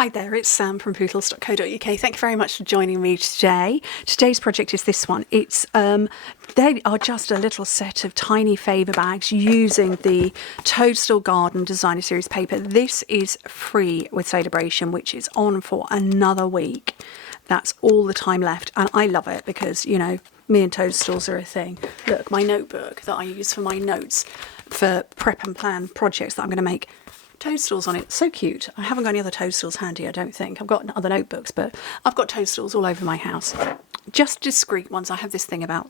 Hi there, it's Sam from Pootles.co.uk. Thank you very much for joining me today. Today's project is this one. It's they are just a little set of tiny Favour bags using the Toadstool Garden Designer Series paper. This is free with Celebration, which is on for another week. That's all the time left, and I love it because, you know, me and toadstools are a thing. Look, my notebook that I use for my notes for prep and plan projects that I'm going to make. Toadstools on it, so cute. I haven't got any other toadstools handy, I don't think. I've got other notebooks, but I've got toadstools all over my house. Just discreet ones. I have this thing about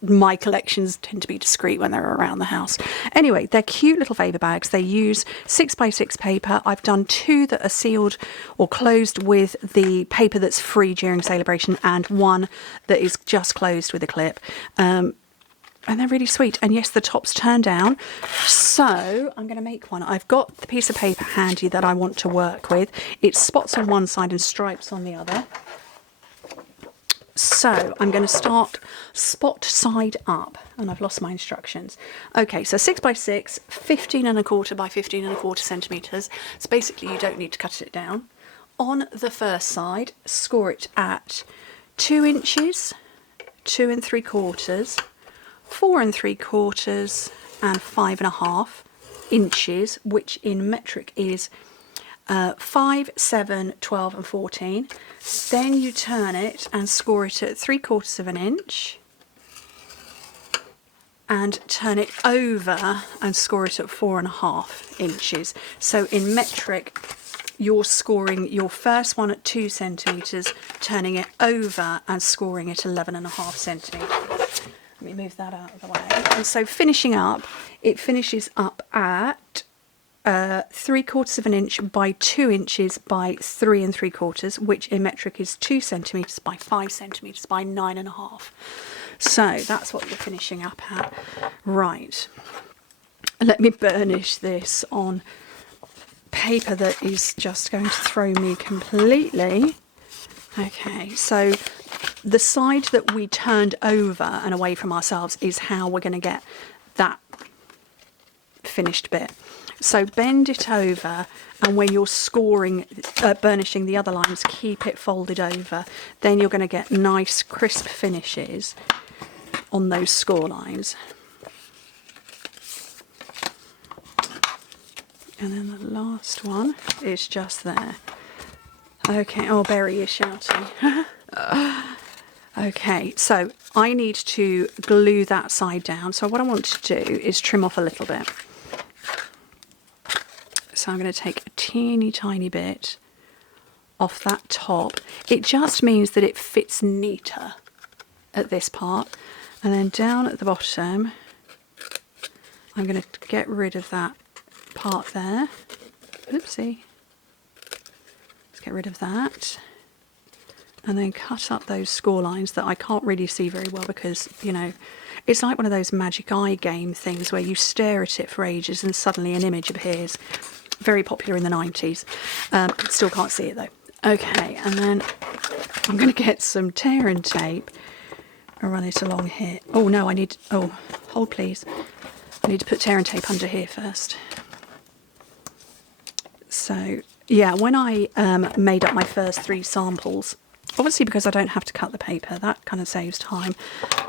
my collections tend to be discreet when they're around the house. Anyway, they're cute little Favour bags. They use 6x6 paper. I've done 2 that are sealed or closed with the paper that's free during Celebration, and 1 that is just closed with a clip. And they're really sweet. And yes, the top's turned down. So I'm going to make one. I've got the piece of paper handy that I want to work with. It's spots on one side and stripes on the other. So I'm going to start spot side up. And I've lost my instructions. Okay, so 6x6, 15¼ by 15¼ centimetres. So basically you don't need to cut it down. On the first side, score it at 2 inches, 2 3/4, 4 3/4 and 5½ inches, which in metric is 5, 7, 12 and 14. Then you turn it and score it at 3/4 inch and turn it over and score it at 4½ inches. So in metric you're scoring your first one at 2 centimetres, turning it over and scoring it 11½ centimetres. Let me move that out of the way. And so finishing up, it finishes up at 3/4 inch by 2 inches by 3 3/4, which in metric is 2 centimetres by 5 centimetres by 9½. So that's what you're finishing up at. Right. Let me burnish this on paper that is just going to throw me completely. Okay, so the side that we turned over and away from ourselves is how we're going to get that finished bit. So bend it over, and when you're scoring, burnishing the other lines, keep it folded over. Then you're going to get nice crisp finishes on those score lines. And then the last one is just there. Okay, oh, Berry is shouting. Okay, so I need to glue that side down. So what I want to do is trim off a little bit. So I'm going to take a teeny tiny bit off that top. It just means that it fits neater at this part. And then down at the bottom, I'm going to get rid of that part there. Oopsie. Let's get rid of that. And then cut up those score lines that I can't really see very well because, you know, it's like one of those magic eye game things where you stare at it for ages and suddenly an image appears. Very popular in the 90s. Still can't see it though. Okay, and then I'm going to get some tear and tape and run it along here. Oh no, I need, oh, hold please. I need to put tear and tape under here first. So, yeah, when I made up my first 3 samples, obviously because I don't have to cut the paper, that kind of saves time,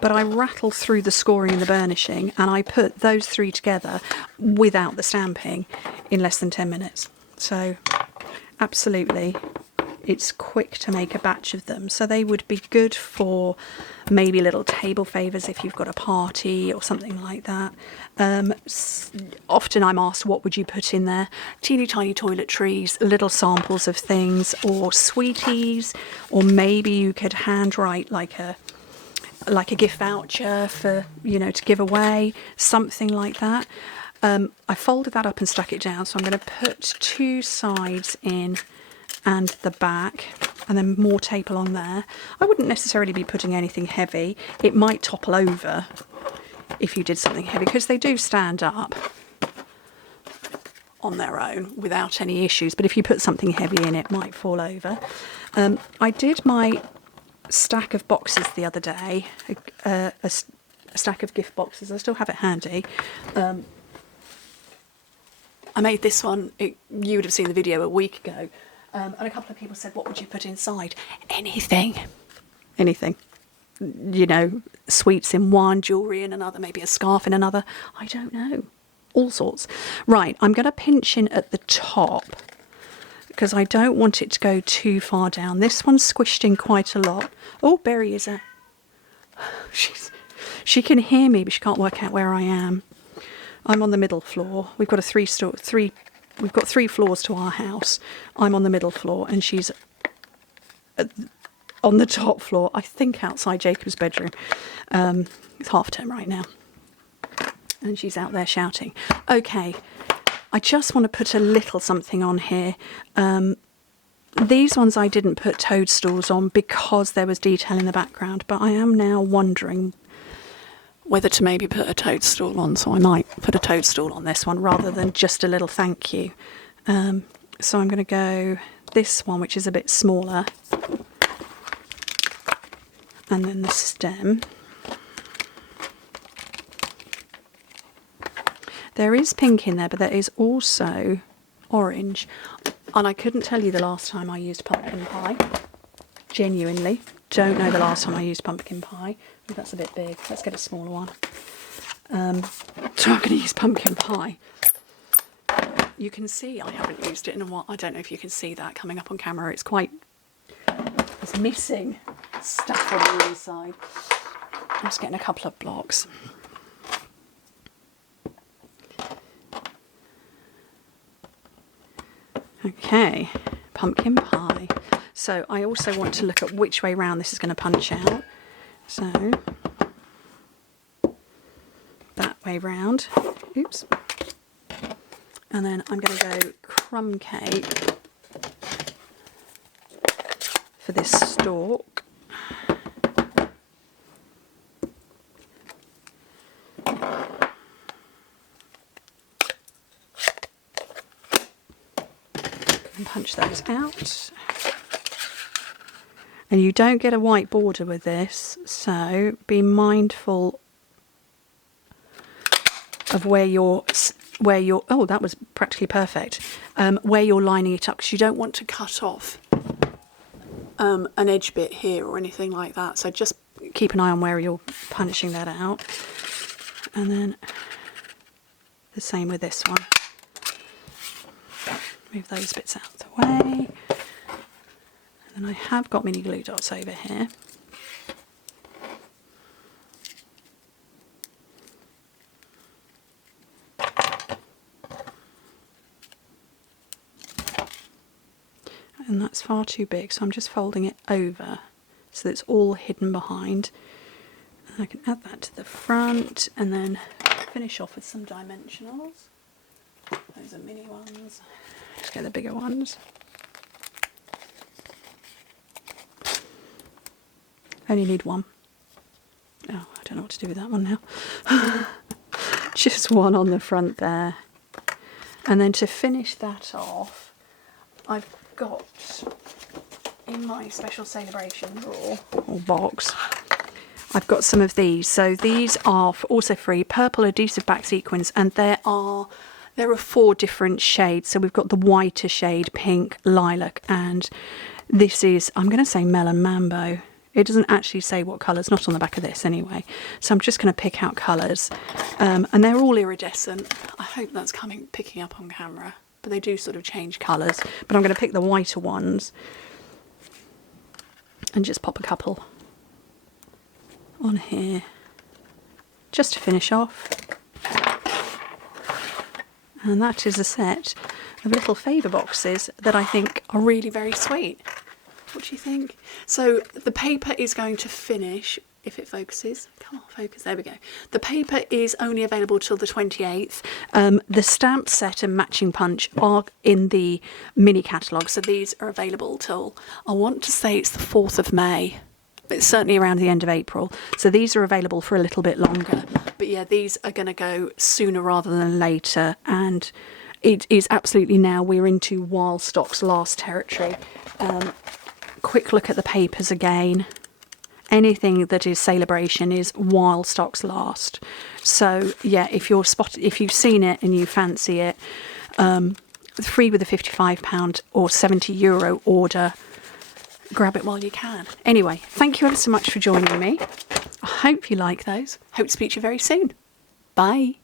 but I rattle through the scoring and the burnishing, and I put those 3 together without the stamping in less than 10 minutes. So absolutely, it's quick to make a batch of them. So they would be good for maybe little table favours if you've got a party or something like that. Often I'm asked, what would you put in there? Teeny tiny toiletries, little samples of things, or sweeties, or maybe you could handwrite like a gift voucher for, you know, to give away, something like that. I folded that up and stuck it down, so I'm going to put 2 sides in and the back, and then more tape along there. I wouldn't necessarily be putting anything heavy. It might topple over if you did something heavy, because they do stand up on their own without any issues, but if you put something heavy in, it might fall over. I did my stack of boxes the other day, a stack of gift boxes. I still have it handy. I made this one, you would have seen the video a week ago. And a couple of people said, what would you put inside? Anything. Anything. You know, sweets in one, jewellery in another, maybe a scarf in another. I don't know. All sorts. Right, I'm going to pinch in at the top because I don't want it to go too far down. This one's squished in quite a lot. Oh, Berry is a... She can hear me, but she can't work out where I am. I'm on the middle floor. We've got we've got 3 floors to our house. I'm on the middle floor and she's on the top floor, I think outside Jacob's bedroom. It's half term right now. And she's out there shouting. Okay, I just want to put a little something on here. These ones I didn't put toadstools on because there was detail in the background, but I am now wondering whether to maybe put a toadstool on, so I might put a toadstool on this one rather than just a little thank you. So I'm going to go this one, which is a bit smaller, and then the stem. There is pink in there, but there is also orange, and I couldn't tell you the last time I used pumpkin pie. Genuinely don't know the last time I used pumpkin pie. Oh, that's a bit big. Let's get a smaller one. So I'm going to use pumpkin pie. You can see I haven't used it in a while. I don't know if you can see that coming up on camera. It's missing stuff on the inside. I'm just getting a couple of blocks. Okay, pumpkin pie. So I also want to look at which way round this is going to punch out. So that way round. Oops. And then I'm going to go crumb cake for this stalk. And punch those out. And you don't get a white border with this, so be mindful of where you're, oh, that was practically perfect, where you're lining it up, because you don't want to cut off an edge bit here or anything like that. So just keep an eye on where you're punching that out. And then the same with this one. Move those bits out of the way. And I have got mini glue dots over here. And that's far too big, so I'm just folding it over so that it's all hidden behind. And I can add that to the front and then finish off with some dimensionals. Those are mini ones. Let's get the bigger ones. Only need one. Oh, I don't know what to do with that one now. Just one on the front there. And then to finish that off, I've got in my special celebration drawer or box, I've got some of these. So these are also free, purple adhesive back sequins, and there are 4 different shades. So we've got the whiter shade, pink, lilac, and this is, I'm going to say melon mambo. It doesn't actually say what colours, not on the back of this anyway. So I'm just going to pick out colours. And they're all iridescent. I hope that's picking up on camera. But they do sort of change colours. But I'm going to pick the whiter ones. And just pop a couple on here. Just to finish off. And that is a set of little Favour boxes that I think are really very sweet. What do you think? So the paper is going to finish, if it focuses. Come on, focus. There we go. The paper is only available till the 28th. The stamp set and matching punch are in the mini catalogue. So these are available till, I want to say it's the 4th of May. It's certainly around the end of April. So these are available for a little bit longer. But yeah, these are going to go sooner rather than later. And it is absolutely now, we're into while stocks last territory. Quick look at the papers again. Anything that is celebration is while stocks last. So yeah, if you've seen it and you fancy it, free with a £55 or €70 order. Grab it while you can. Anyway, thank you ever so much for joining me. I hope you like those. Hope to speak to you very soon. Bye.